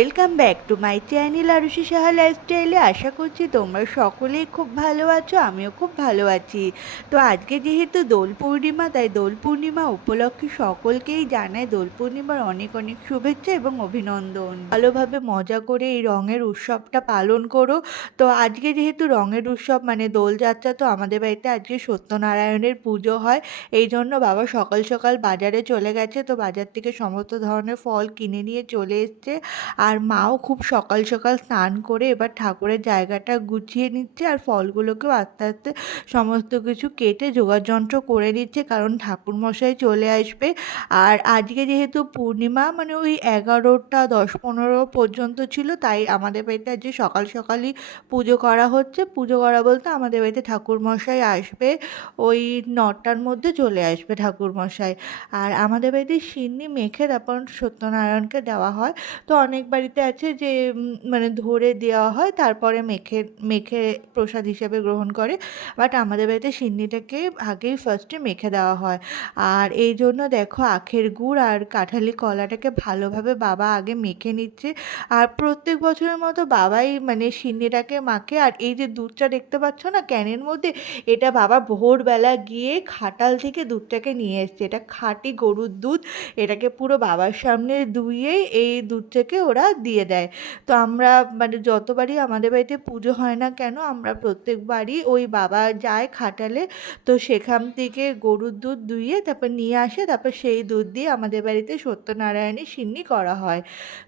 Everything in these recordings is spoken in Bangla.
Welcome back to my channel Arushi Saha লাইফস্টাইলে। আশা করছি তোমরা সকলেই খুব ভালো আছো, আমিও খুব ভালো আছি। তো আজকে যেহেতু দোল পূর্ণিমা, তাই দোল পূর্ণিমা উপলক্ষে সকলকেই জানাই দোল পূর্ণিমার অনেক অনেক শুভেচ্ছা এবং অভিনন্দন। ভালোভাবে মজা করে এই রঙের উৎসবটা পালন করো। তো আজকে যেহেতু রঙের উৎসব মানে দোলযাত্রা, তো আমাদের বাড়িতে আজকে সত্যনারায়ণের পুজো হয়। এই জন্য বাবা সকাল সকাল বাজারে চলে গেছে, তো বাজার থেকে সমস্ত ধরনের ফল কিনে নিয়ে চলে এসছে। আর মাও খুব সকাল সকাল স্নান করে এবার ঠাকুরের জায়গাটা গুছিয়ে নিচ্ছে, আর ফলগুলোকেও আস্তে আস্তে সমস্ত কিছু কেটে যোগাযন্ত্র করে নিচ্ছে, কারণ ঠাকুরমশাই চলে আসবে। আর আজকে যেহেতু পূর্ণিমা মানে ওই 11টা 10-15 পর্যন্ত ছিল, তাই আমাদের বাড়িতে আজকে সকাল সকালই পুজো করা হচ্ছে। পুজো করা বলতে আমাদের বাড়িতে ঠাকুরমশাই আসবে ওই 9টার মধ্যে চলে আসবে ঠাকুরমশাই। আর আমাদের বাড়িতে সিন্নি মেখে তারপর সত্যনারায়ণকে দেওয়া হয়। তো অনেক বাড়িতে আছে যে মানে ধরে দেওয়া হয়, তারপরে মেখে মেখে প্রসাদ হিসেবে গ্রহণ করে। বাট আমাদের বাড়িতে সিন্নিটাকে আগেই ফার্স্টে মেখে দেওয়া হয়। আর এই জন্য দেখো আখের গুড় আর কাঁঠালি কলাটাকে ভালোভাবে বাবা আগে মেখে নিচ্ছে। আর প্রত্যেক বছরের মতো বাবাই মানে সিন্নিটাকে মাখে। আর এই যে দুধটা দেখতে পাচ্ছ না ক্যানের মধ্যে, এটা বাবা ভোরবেলা গিয়ে খাটাল থেকে দুধটাকে নিয়ে এসছে। এটা খাঁটি গরুর দুধ। এটাকে পুরো বাবার সামনে দুইয়েই এই দুধটাকে ওরা দিয়ে দেয়। তো আমরা মানে যতবারই আমাদের বাড়িতে পুজো হয় না কেন, আমরা প্রত্যেকবারই ওই বাবা যায় খাটালে, তো সেখান থেকে গরুর দুধ দুইয়ে তারপর নিয়ে আসে, তারপর সেই দুধ দিয়ে আমাদের বাড়িতে সত্যনারায়ণের সিন্নি করা হয়।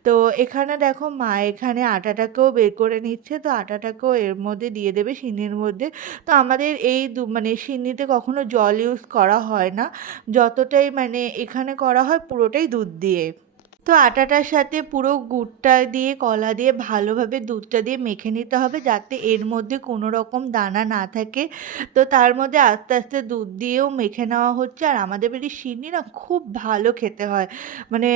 তো এখানে দেখো মা এখানে আটাটাকেও বের করে নিচ্ছে, তো আটাটাকেও এর মধ্যে দিয়ে দেবে সিন্নির মধ্যে। তো আমাদের এই মানে সিন্নিতে কখনো জল ইউজ করা হয় না, যতটাই মানে এখানে করা হয় পুরোটাই দুধ দিয়ে। তো আটাটার সাথে পুরো গুড়টা দিয়ে কলা দিয়ে ভালোভাবে দুধটা দিয়ে মেখে নিতে হবে, যাতে এর মধ্যে কোনো রকম দানা না থাকে। তো তার মধ্যে আস্তে আস্তে দুধ দিয়েও মেখে নেওয়া হচ্ছে। আর আমাদের বাড়ির সিন্নি না খুব ভালো খেতে হয়, মানে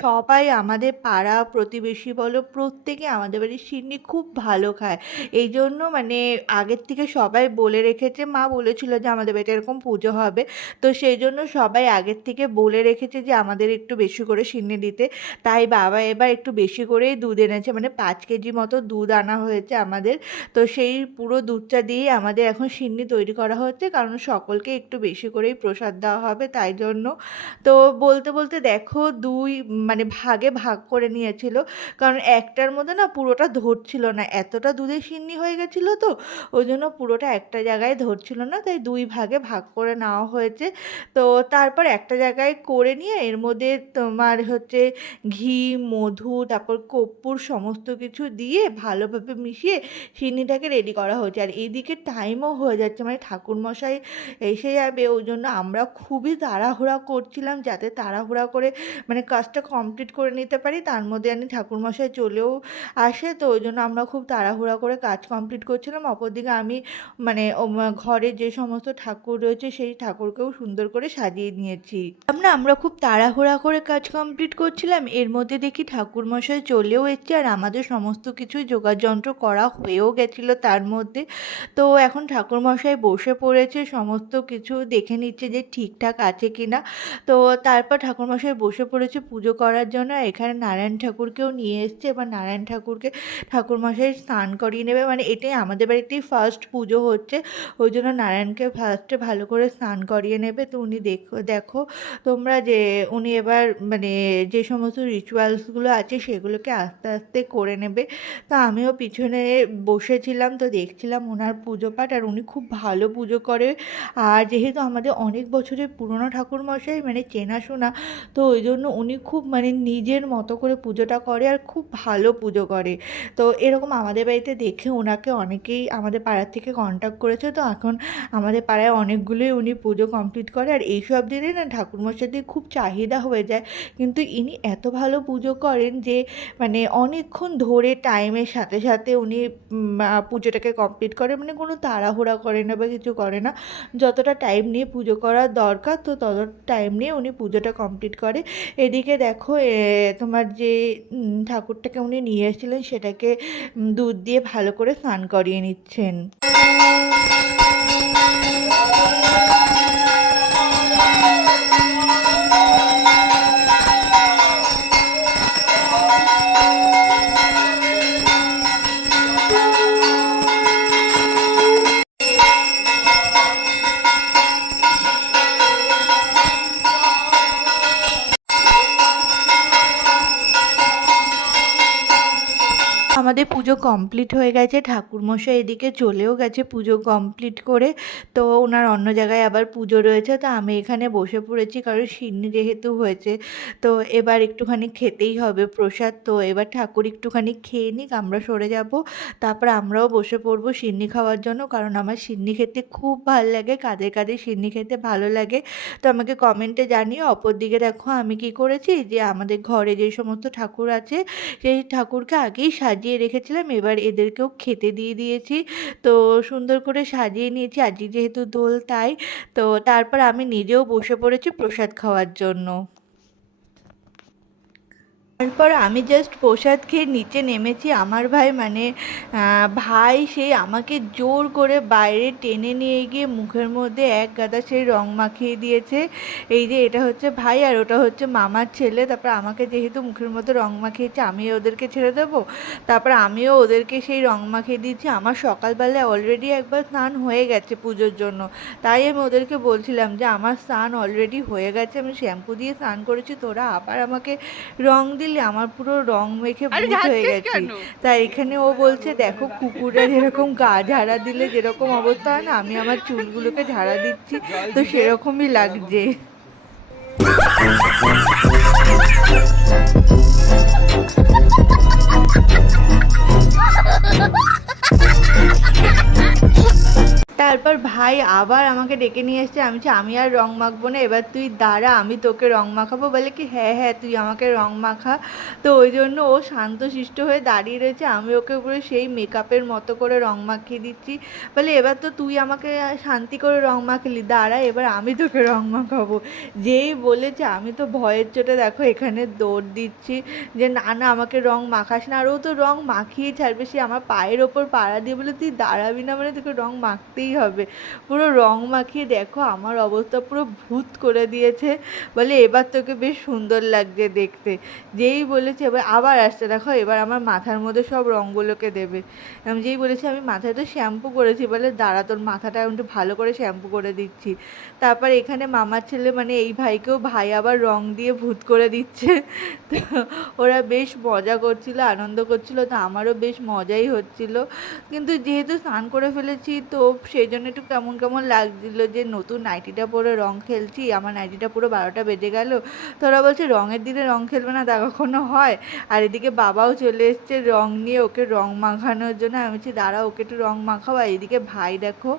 সবাই আমাদের পাড়া প্রতিবেশী বলো প্রত্যেকে আমাদের বাড়ির সিন্নি খুব ভালো খায়। এই জন্য মানে আগের থেকে সবাই বলে রেখেছে, মা বলেছিল যে আমাদের বাড়িতে এরকম পুজো হবে, তো সেই জন্য সবাই আগের থেকে বলে রেখেছে যে আমাদের একটু বেশি করে সিন্নি দিতে। তাই বাবা এবার একটু বেশি করেই দুধ এনেছে, মানে 5 কেজি মতো দুধ আনা হয়েছে আমাদের। তো সেই পুরো দুধটা দিয়েই আমাদের এখন সিন্নি তৈরি করা হচ্ছে, কারণ সকলকে একটু বেশি করেই প্রসাদ দেওয়া হবে তাই জন্য। তো বলতে বলতে দেখো দুই মানে ভাগে ভাগ করে নিয়েছিল, কারণ একটার মধ্যে না পুরোটা ধরছিল না, এতটা দুধের সিন্নি হয়ে গেছিলো, তো ওই জন্য পুরোটা একটা জায়গায় ধরছিল না, তাই দুই ভাগে ভাগ করে নেওয়া হয়েছে। তো তারপর একটা জায়গায় করে নিয়ে এর মধ্যে তোমার হচ্ছে ঘি, মধু, তারপর কর্পূর সমস্ত কিছু দিয়ে ভালোভাবে মিশিয়ে সিন্নিটাকে রেডি করা হয়েছে। আর এইদিকে টাইমও হয়ে যাচ্ছে, মানে ঠাকুরমশাই এসে যাবে, ওই জন্য আমরা খুবই তাড়াহুড়া করছিলাম যাতে তাড়াহুড়া করে মানে কাজটা কমপ্লিট করে নিতে পারি, তার মধ্যে ঠাকুরমশাই চলেও আসে। তো ওই জন্য আমরা খুব তাড়াহুড়া করে কাজ কমপ্লিট করছিলাম। অপরদিকে আমি মানে ঘরে যে সমস্ত ঠাকুর রয়েছে সেই ঠাকুরকেও সুন্দর করে সাজিয়ে নিয়েছি। আমরা খুব তাড়াহুড়া করে কাজ কমপ্লিট করছিলাম, এর মধ্যে দেখি ঠাকুরমশাই চলেও এসছে, আর আমাদের সমস্ত কিছুই যোগাযন্ত্র করা হয়েও গেছিলো তার মধ্যে। তো এখন ঠাকুরমশাই বসে পড়েছে, সমস্ত কিছু দেখে নিচ্ছে যে ঠিকঠাক আছে কি না। তো তারপর ঠাকুরমশাই বসে পড়েছে পুজো করার জন্য। এখানে নারায়ণ ঠাকুরকেও নিয়ে এসছে, এবার নারায়ণ ঠাকুরকে ঠাকুরমশাই স্নান করিয়ে নেবে, মানে এটাই আমাদের বাড়িতেই ফার্স্ট পুজো হচ্ছে, ওই জন্য নারায়ণকে ফার্স্টে ভালো করে স্নান করিয়ে নেবে। তো উনি দেখো তোমরা যে উনি এবার মানে যে সমস্ত রিচুয়ালসগুলো আছে সেগুলোকে আস্তে আস্তে করে নেবে। তো আমিও পিছনে বসেছিলাম, তো দেখছিলাম ওনার পুজো পাঠ, আর উনি খুব ভালো পুজো করে। আর যেহেতু আমাদের অনেক বছরের পুরনো ঠাকুরমশাই মানে চেনাশোনা, তো ওই জন্য উনি খুব মানে নিজের মতো করে পুজোটা করে আর খুব ভালো পুজো করে। তো এরকম আমাদের বাড়িতে দেখে ওনাকে অনেকেই আমাদের পাড়ার থেকে কন্ট্যাক্ট করেছে, তো এখন আমাদের পাড়ায় অনেকগুলোই উনি পুজো কমপ্লিট করে। আর এইসব দিনে না ঠাকুরমশাইদের খুব চাহিদা হয়ে যায়, কিন্তু ইনি এত ভালো পুজো করেন যে মানে অনেকক্ষণ ধরে টাইমের সাথে সাথে উনি পুজোটাকে কমপ্লিট করে, মানে কোনো তাড়াহুড়া করে না বা কিছু করে না, যতটা টাইম নিয়ে পুজো করার দরকার তো ততটা টাইম নিয়ে উনি পুজোটা কমপ্লিট করে। এদিকে দেখো তোমার যে ঠাকুরটাকে উনি নিয়ে এসেছিলেন সেটাকে দুধ দিয়ে ভালো করে স্নান করিয়ে নিচ্ছেন। পুজো কমপ্লিট হয়ে গেছে, ঠাকুরমশাই এদিকে চলেও গেছে পুজো কমপ্লিট করে। তো ওনার অন্য জায়গায় আবার পুজো রয়েছে, তো আমি এখানে বসে পড়েছি কারণ সিন্নি যেহেতু হয়েছে, তো এবার একটুখানি খেতেই হবে প্রসাদ। তো এবার ঠাকুর একটুখানি খেয়ে নিক, আমরা সরে যাব, তারপর আমরাও বসে পড়বো সিন্নি খাওয়ার জন্য, কারণ আমার সিন্নি খেতে খুব ভালো লাগে। কাদের কাদের সিন্নি খেতে ভালো লাগে তো আমাকে কমেন্টে জানিও। অপরদিকে দেখো আমি কি করেছি, যে আমাদের ঘরে যে সমস্ত ঠাকুর আছে সেই ঠাকুরকে আগেই সাজিয়ে রেখেছিলাম, এবার এদেরকেও খেতে দিয়ে দিয়েছি। তো সুন্দর করে সাজিয়ে নিয়েছি, আজকে যেহেতু দোল তাই। তো তারপর আমি নিজেও বসে পড়েছি প্রসাদ খাওয়ার জন্য। তারপর আমি জাস্ট প্রসাদ খেয়ে নিচে নেমেছি, আমার ভাই মানে ভাই সে আমাকে জোর করে বাইরে টেনে নিয়ে গিয়ে মুখের মধ্যে এক গাদা সেই রং মাখিয়ে দিয়েছে। এই যে এটা হচ্ছে ভাই আর ওটা হচ্ছে মামার ছেলে। তারপর আমাকে যেহেতু মুখের মধ্যে রং মাখিয়েছে, আমি ওদেরকে ছেড়ে দেবো? তারপর আমিও ওদেরকে সেই রং মাখিয়ে দিয়েছি। আমার সকালবেলায় অলরেডি একবার স্নান হয়ে গেছে পুজোর জন্য, তাই আমি ওদেরকে বলছিলাম যে আমার স্নান অলরেডি হয়ে গেছে, আমি শ্যাম্পু দিয়ে স্নান করেছি, তোরা আবার আমাকে রং দিলে, আমার পুরো রং মেখে ভূত হয়ে গেছি। তাই এখানে ও বলছে দেখো কুকুররা যেরকম গা ঝাড়া দিলে যেরকম অবস্থা হয় না, আমি আমার চুলগুলোকে ঝাড়া দিচ্ছি, তো সেরকমই লাগছে। তারপর ভাই আবার আমাকে ডেকে নিয়ে এসছে, আমি আর রং মাখবো না, এবার তুই দাঁড়া আমি তোকে রং মাখাবো। বলে কি হ্যাঁ হ্যাঁ তুই আমাকে রং মাখা। তো ওই জন্য ও শান্তশিষ্ট হয়ে দাঁড়িয়ে রয়েছে, আমি ওকে পুরো সেই মেকআপের মতো করে রং মাখিয়ে দিচ্ছি। বলে এবার তো তুই আমাকে শান্তি করে রং মাখলি, দাঁড়া এবার আমি তোকে রং মাখাবো। যেই বলেছে আমি তো ভয়ের চোটে দেখো এখানে দৌড় দিচ্ছি যে না না আমাকে রং মাখাস না। আর ও তো রং মাখিয়ে ছাড়বে, সে আমার পায়ের ওপর পাড়া দিয়ে বলে তুই দাঁড়াবি না মানে তোকে রং মাখতেই হবে। পুরো রং মাখিয়ে দেখো আমার অবস্থা পুরো ভূত করে দিয়েছে। বলে এবার তোকে বেশ সুন্দর লাগছে দেখতে। যেই বলেছে এবার আবার আসছে, দেখো এবার আমার মাথার মধ্যে সব রঙগুলোকে দেবে। আমি যেই বলেছি আমি মাথায় তো শ্যাম্পু করেছি, বলে দাঁড়া তোর মাথাটা একটু ভালো করে শ্যাম্পু করে দিচ্ছি। তারপর এখানে মামার ছেলে মানে এই ভাইকেও ভাই আবার রং দিয়ে ভূত করে দিচ্ছে। তো ওরা বেশ মজা করছিল, আনন্দ করছিল, তো আমারও বেশ মজাই হচ্ছিল। কিন্তু যেহেতু স্নান করে ফেলেছি তো সেই জন্য একটু কেমন কেমন লাগছিল যে নতুন নাইটিটা পরে রং খেলছি, আমার নাইটিটা পুরো 12টা বেজে গেল। তো ওরা বলছে রঙের দিনে রং খেলবে না, তা কখনো হয়? আর এদিকে বাবাও চলে এসছে রং নিয়ে ওকে রং মাখানোর জন্য। আমি বলছি দাঁড়া ওকে একটু রং মাখাও। আর এদিকে ভাই দেখো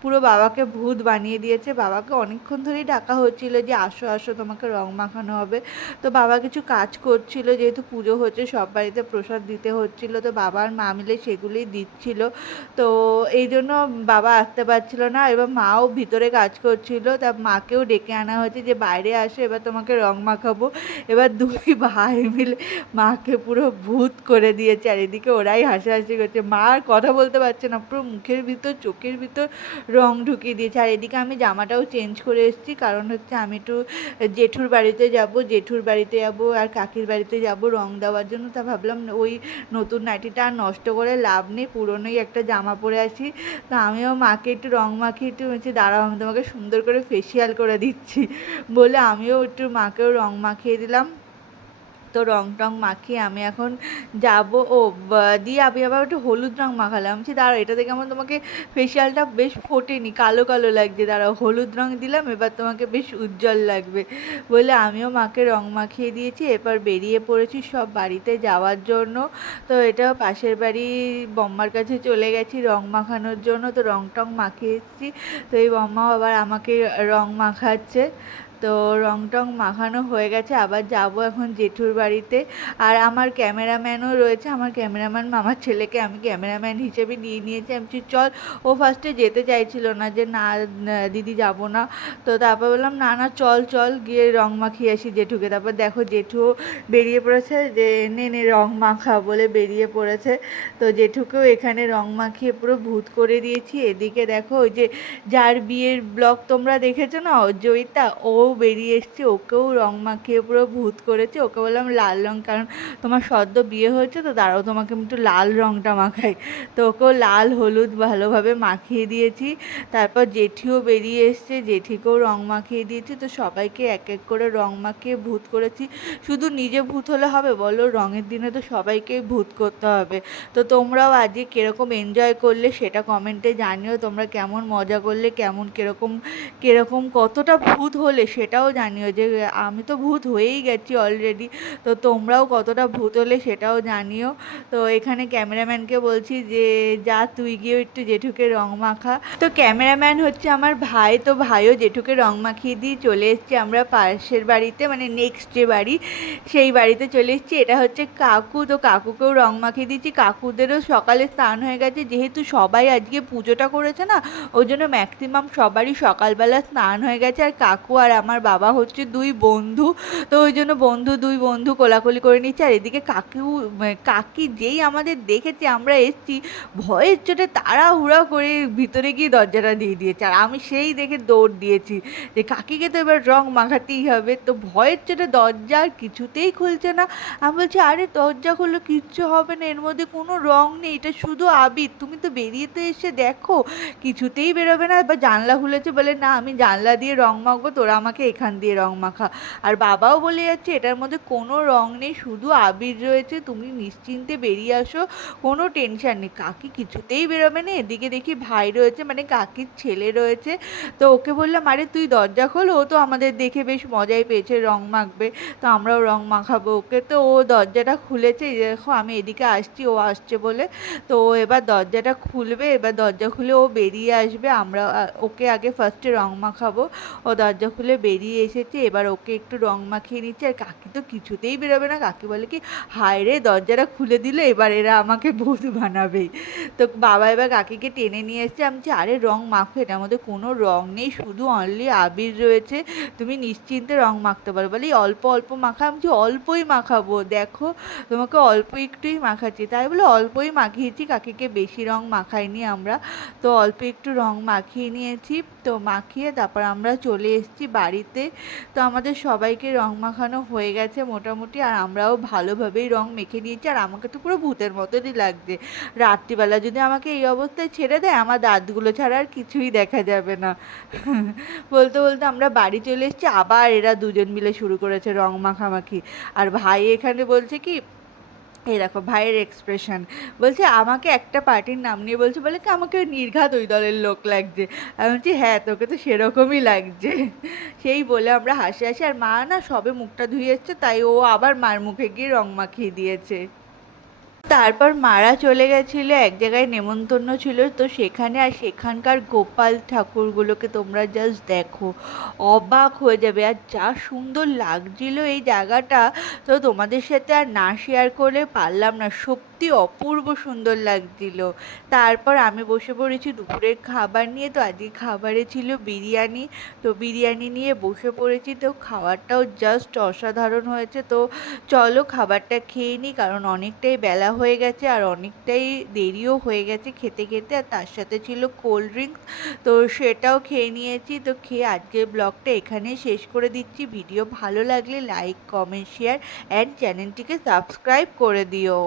পুরো বাবাকে ভূত বানিয়ে দিয়েছে। বাবাকে অনেকক্ষণ ধরেই ডাকা হচ্ছিল যে আসো আসো তোমাকে রং মাখানো হবে। তো বাবা কিছু কাজ করছিল, যেহেতু পুজো হচ্ছে সব বাড়িতে প্রসাদ দিতে হচ্ছিল, তো বাবা আর মা মিলে সেগুলোই দিচ্ছিল। তো এই জন্য বাবা আসতে পারছিল না, এবার মাও ভিতরে কাজ করছিল, তা মাকেও ডেকে আনা হয়েছে যে বাইরে আসো এবার তোমাকে রং মাখাবো। এবার দুই ভাই মিলে মাকে পুরো ভূত করে দিয়েছে, আর এদিকে ওরাই হাসাহাসি করছে। মা আর কথা বলতে পারছে না, পুরো মুখের ভিতর চোখের ভিতর রং ঢুকিয়ে দিয়েছে। আর এদিকে আমি জামাটাও চেঞ্জ করে এসেছি, কারণ হচ্ছে আমি একটু জেঠুর বাড়িতে যাব আর কাকির বাড়িতে যাব রং দেওয়ার জন্য। তা ভাবলাম ওই নতুন নাইটিটা আর নষ্ট করে লাভ নেই, পুরনোই একটা জামা পরে আসি। তো আমিও মাকে একটু রং মাখিয়ে একটু বলছি দাঁড়াও আমি তোমাকে সুন্দর করে ফেসিয়াল করে দিচ্ছি, বলে আমিও একটু মাকেও রং মাখিয়ে দিলাম। তো রং টং মাখিয়ে আমি এখন যাব। দিয়ে আমি আবার একটু হলুদ রং মাখালাম। আমি বলছি দাঁড়াও এটা দেখে আমার তোমাকে ফেসিয়ালটা বেশ ফোটেনি, কালো কালো লাগছে, দাঁড়াও হলুদ রং দিলাম এবার তোমাকে বেশ উজ্জ্বল লাগবে, বলে আমিও মাকে রং মাখিয়ে দিয়েছি। এবার বেরিয়ে পড়েছি সব বাড়িতে যাওয়ার জন্য। তো এটা পাশের বাড়ি বম্মার কাছে চলে গেছি রং মাখানোর জন্য। তো রং টং মাখিয়ে এসেছি, তো এই বম্মাও আবার আমাকে রং মাখাচ্ছে। তো রং টং মাখানো হয়ে গেছে, আবার যাব এখন জেঠুর বাড়িতে। আর আমার ক্যামেরাম্যানও রয়েছে, আমার ক্যামেরাম্যান মামার ছেলেকে আমি ক্যামেরাম্যান হিসেবে নিয়ে নিয়েছি। আমি বলছি চল, ও ফার্স্টে যেতে চাইছিল না, যে না দিদি যাব না। তো তারপর বললাম না না চল চল গিয়ে রং মাখিয়ে আসি জেঠুকে। তারপর দেখো জেঠুও বেরিয়ে পড়েছে, যে নে নে রং মাখা বলে বেরিয়ে পড়েছে। তো জেঠুকেও এখানে রং মাখিয়ে পুরো ভূত করে দিয়েছি। এদিকে দেখো ওই যে যার বিয়ের ব্লগ তোমরা দেখেছো না, জয়িতা, ও বেরিয়ে এসছে, ওকেও রং মাখিয়ে পুরো ভূত করেছে। ওকে বললাম লাল রং, কারণ তোমার সদ্য বিয়ে হয়েছে তো দাঁড়াও তোমাকে আমি একটু লাল রংটা মাখাই। তো ওকেও লাল হলুদ ভালোভাবে মাখিয়ে দিয়েছি। তারপর জেঠিও বেরিয়ে এসছে, জেঠিকেও রং মাখিয়ে দিয়েছি। তো সবাইকে এক এক করে রং মাখিয়ে ভূত করেছি। শুধু নিজে ভূত হলে হবে বলো, রঙের দিনে তো সবাইকেই ভূত করতে হবে। তো তোমরাও আজকে কীরকম এনজয় করলে সেটা কমেন্টে জানিও। তোমরা কেমন মজা করলে, কেমন কীরকম কতটা ভূত হলে সেটাও জানিও। যে আমি তো ভূত হয়েই গেছি অলরেডি, তো তোমরাও কতটা ভূত হলে সেটাও জানিও। তো এখানে ক্যামেরাম্যানকে বলছি যে যা তুই গিয়ে একটু জেঠুকে রং মাখা। তো ক্যামেরাম্যান হচ্ছে আমার ভাই, তো ভাইও জেঠুকে রং মাখিয়ে দিয়ে চলে এসেছি আমরা পাশের বাড়িতে, মানে নেক্সট যে বাড়ি সেই বাড়িতে চলে এসেছি। এটা হচ্ছে কাকু, তো কাকুকেও রং মাখিয়ে দিয়েছি। কাকুদেরও সকালে স্নান হয়ে গেছে, যেহেতু সবাই আজকে পুজোটা করেছে না, ওই জন্য ম্যাক্সিমাম সবারই সকালবেলা স্নান হয়ে গেছে। আর কাকু আর আমার বাবা হচ্ছে দুই বন্ধু, তো ওই জন্য দুই বন্ধু কোলাকুলি করে নিচ্ছে। আর এদিকে কাকি যেই আমাদের দেখেছে আমরা এসছি, ভয়ের চোটে তাড়াহুড়া করে ভিতরে গিয়ে দরজাটা দিয়ে দিয়েছে। আর আমি সেই দেখে দৌড় দিয়েছি যে কাকিকে তো এবার রং মাখাতেই হবে। তো ভয়ের চোটে দরজা আর কিছুতেই খুলছে না। আমি বলছি আরে দরজা খুললে কিচ্ছু হবে না, এর মধ্যে কোনো রং নেই, এটা শুধু আবির, তুমি তো বেরিয়ে তো এসে দেখো। কিছুতেই বেরোবে না। এবার জানলা খুলেছে, বলে না আমি জানলা দিয়ে রং মাখবো, তোরা আমাকে এখান দিয়ে রং মাখা। আর বাবাও বলে যাচ্ছে এটার মধ্যে কোনো রং নেই, শুধু আবির রয়েছে, তুমি নিশ্চিন্তে বেরিয়ে আসো, কোনো টেনশন নেই। কাকি কিছুতেই বেরোবে না। এদিকে দেখি ভাই রয়েছে, মানে কাকির ছেলে রয়েছে। তো ওকে বললাম আরে তুই দরজা খোল, ও তো আমাদের দেখে বেশ মজাই পেয়েছে, রং মাখবে, তো আমরাও রং মাখাবো ওকে। তো ও দরজাটা খুলেছে, দেখো আমি এদিকে আসছি, ও আসছে বলে। তো ও এবার দরজাটা খুলবে, এবার দরজা খুলে ও বেরিয়ে আসবে, আমরা ওকে আগে ফার্স্টে রং মাখাবো। ও দরজা খুলে বেরিয়ে এসেছে, এবার ওকে একটু রং মাখিয়ে নিচ্ছে। আর কাকি তো কিছুতেই বেরোবে না। কাকি বলে কি হায় রে, দরজাটা খুলে দিলে এবার এরা আমাকে ভূত বানাবেই। তো বাবা এবার কাকিকে টেনে নিয়ে এসছে। আমি বলছি আরে রং মাখো, এটার মধ্যে কোনো রং নেই, শুধু অনলি আবির রয়েছে, তুমি নিশ্চিন্তে রং মাখতে পারো। বলি অল্প অল্প মাখা। আমি বলছি অল্পই মাখাবো, দেখো তোমাকে অল্প একটুই মাখাচ্ছি। তাই বলে অল্পই মাখিয়েছি, কাকিকে বেশি রং মাখাইনি আমরা। তো অল্প একটু রং মাখিয়ে নিয়েছি। তো মাখিয়ে তারপর আমরা চলে এসেছি বাড়িতে। তো আমাদের সবাইকে রং মাখানো হয়ে গেছে মোটামুটি, আর আমরাও ভালোভাবেই রং মেখে নিয়েছি। আর আমাকে তো পুরো ভূতের মতনই লাগছে। রাত্রিবেলা যদি আমাকে এই অবস্থায় ছেড়ে দেয়, আমার দাঁতগুলো ছাড়া আর কিছুই দেখা যাবে না। বলতে বলতে আমরা বাড়ি চলে এসেছি, আবার এরা দুজন মিলে শুরু করেছে রং মাখামাখি। আর ভাই এখানে বলছে কি, এই দেখো ভাইয়ের এক্সপ্রেশন, বলছে আমাকে একটা পার্টির নাম নিয়ে বলছে, বলে কি আমাকে নির্ঘাত ওই দলের লোক লাগছে। আমি বলছি হ্যাঁ তোকে তো সেরকমই লাগছে। সেই বলে আমরা হাসি হাসি। আর মা না সবে মুখটা ধুয়ে এসছে, তাই ও আবার মার মুখে গিয়ে রং মাখিয়ে দিয়েছে। তারপর মারা চলে গেছিলো এক জায়গায়, নেমন্তন্ন ছিল তো সেখানে। আর সেখানকার গোপাল ঠাকুরগুলোকে তোমরা জাস্ট দেখো, অবাক হয়ে যাবে। আর যা সুন্দর লাগছিল এই জায়গাটা, তো তোমাদের সাথে আর না শেয়ার করে পারলাম না, সত্যি অপূর্ব সুন্দর লাগছিল। তারপর আমি বসে পড়েছি দুপুরের খাবার নিয়ে। তো আজকে খাবারে ছিল বিরিয়ানি, তো বিরিয়ানি নিয়ে বসে পড়েছি। তো খাবারটাও জাস্ট অসাধারণ হয়েছে। তো চলো খাবারটা খেয়ে নিই, কারণ অনেকটাই বেলা হয়ে গেছে আর অনেকটাই দেরিও হয়ে গেছে খেতে খেতে। আর তার সাথে ছিল কোল্ড ড্রিঙ্কস, তো সেটাও খেয়ে নিয়েছি। তো খেয়ে আজকের ব্লগটা এখানেই শেষ করে দিচ্ছি। ভিডিও ভালো লাগলে লাইক কমেন্ট শেয়ার অ্যান্ড চ্যানেলটিকে সাবস্ক্রাইব করে দিও।